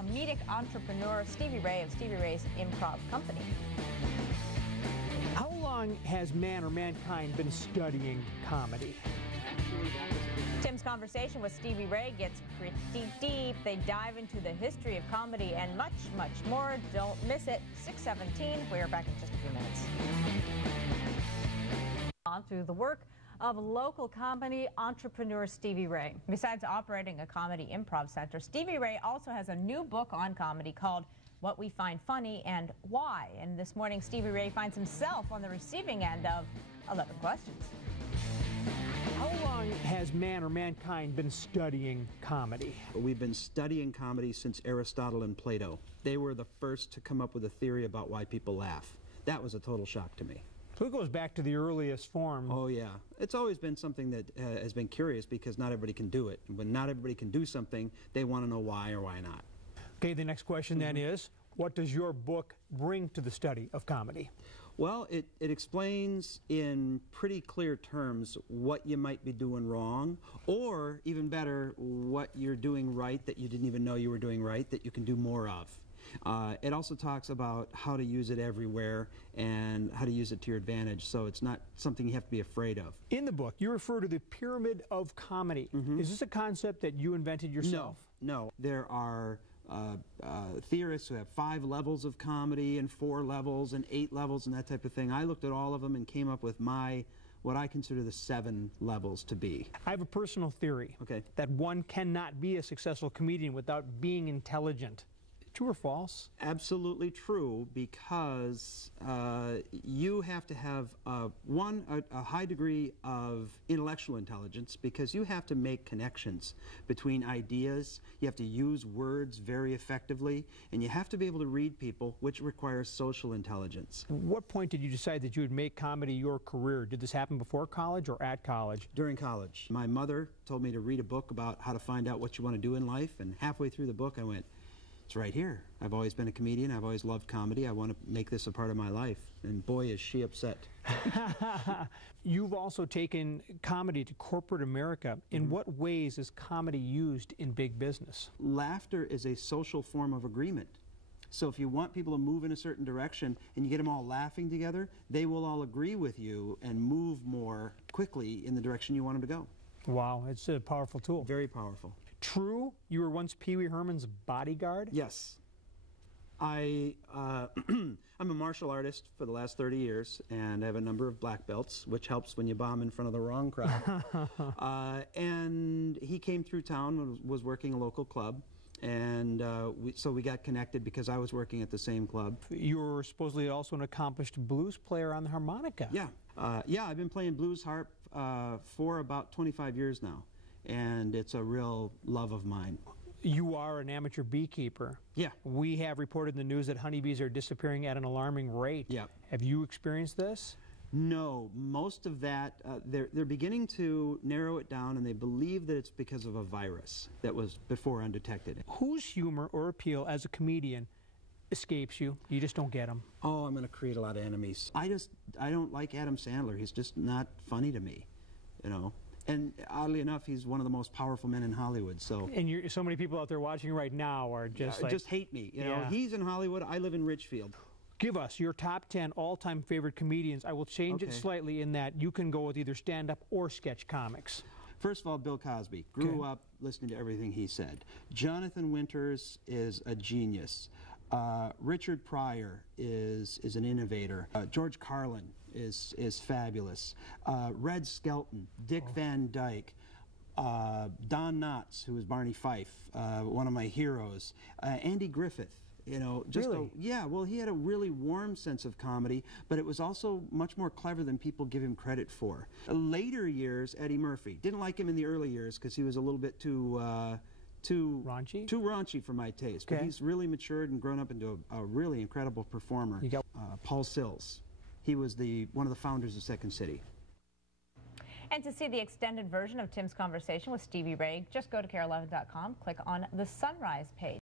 comedic entrepreneur Stevie Ray of Stevie Ray's Improv company. How long has man or mankind been studying comedy? Tim's conversation with Stevie Ray gets pretty deep. They dive into the history of comedy and much, much more. Don't miss it. 6:17. We're back in just a few minutes. On through the work of local comedy entrepreneur Stevie Ray. Besides operating a comedy improv center, Stevie Ray also has a new book on comedy called What We Find Funny and Why. And this morning, Stevie Ray finds himself on the receiving end of 11 questions. How long has man or mankind been studying comedy? We've been studying comedy since Aristotle and Plato. They were the first to come up with a theory about why people laugh. That was a total shock to me. So it goes back to the earliest form. Oh yeah, it's always been something that has been curious because not everybody can do it. When not everybody can do something, they want to know why or why not. Okay, the next question then is, what does your book bring to the study of comedy? Well, it explains in pretty clear terms what you might be doing wrong, or even better, what you're doing right that you didn't even know you were doing right that you can do more of. It also talks about how to use it everywhere and how to use it to your advantage, so it's not something you have to be afraid of. In the book, you refer to the pyramid of comedy. Is this a concept that you invented yourself? No. There are theorists who have 5 levels of comedy and 4 levels and 8 levels and that type of thing. I looked at all of them and came up with what I consider the 7 levels to be. I have a personal theory that one cannot be a successful comedian without being intelligent. True or false? Absolutely true, because you have to have a high degree of intellectual intelligence, because you have to make connections between ideas, you have to use words very effectively, and you have to be able to read people, which requires social intelligence. At what point did you decide that you would make comedy your career? Did this happen before college or at college? During college. My mother told me to read a book about how to find out what you want to do in life, and halfway through the book I went, it's right here. I've always been a comedian. I've always loved comedy. I want to make this a part of my life. And boy, is she upset. You've also taken comedy to corporate America. In what ways is comedy used in big business? Laughter is a social form of agreement. So if you want people to move in a certain direction and you get them all laughing together, they will all agree with you and move more quickly in the direction you want them to go. Wow, it's a powerful tool. Very powerful. True, you were once Pee Wee Herman's bodyguard? Yes. I'm a martial artist for the last 30 years, and I have a number of black belts, which helps when you bomb in front of the wrong crowd. And he came through town, was working a local club, and so we got connected because I was working at the same club. You were supposedly also an accomplished blues player on the harmonica. Yeah. I've been playing blues harp for about 25 years now. And it's a real love of mine. You are an amateur beekeeper. Yeah. We have reported in the news that honeybees are disappearing at an alarming rate. Yeah. Have you experienced this? No. Most of that, they're beginning to narrow it down, and they believe that it's because of a virus that was before undetected. Whose humor or appeal as a comedian escapes you? You just don't get them. Oh, I'm going to create a lot of enemies. I don't like Adam Sandler. He's just not funny to me, you know. And oddly enough, he's one of the most powerful men in Hollywood. So. And so many people out there watching right now are just just hate me. You know, he's in Hollywood. I live in Richfield. Give us your top 10 all-time favorite comedians. I will change it slightly in that you can go with either stand-up or sketch comics. First of all, Bill Cosby. Grew up listening to everything he said. Jonathan Winters is a genius. Richard Pryor is an innovator. George Carlin is fabulous. Red Skelton, Dick Van Dyke, Don Knotts, who was Barney Fife, one of my heroes. Andy Griffith. You know, well, he had a really warm sense of comedy, but it was also much more clever than people give him credit for. Later years, Eddie Murphy. Didn't like him in the early years because he was a little bit too raunchy? Too raunchy for my taste. But he's really matured and grown up into a really incredible performer. Paul Sills. He was one of the founders of Second City. And to see the extended version of Tim's conversation with Stevie Ray, just go to KARE11.com, click on the Sunrise page.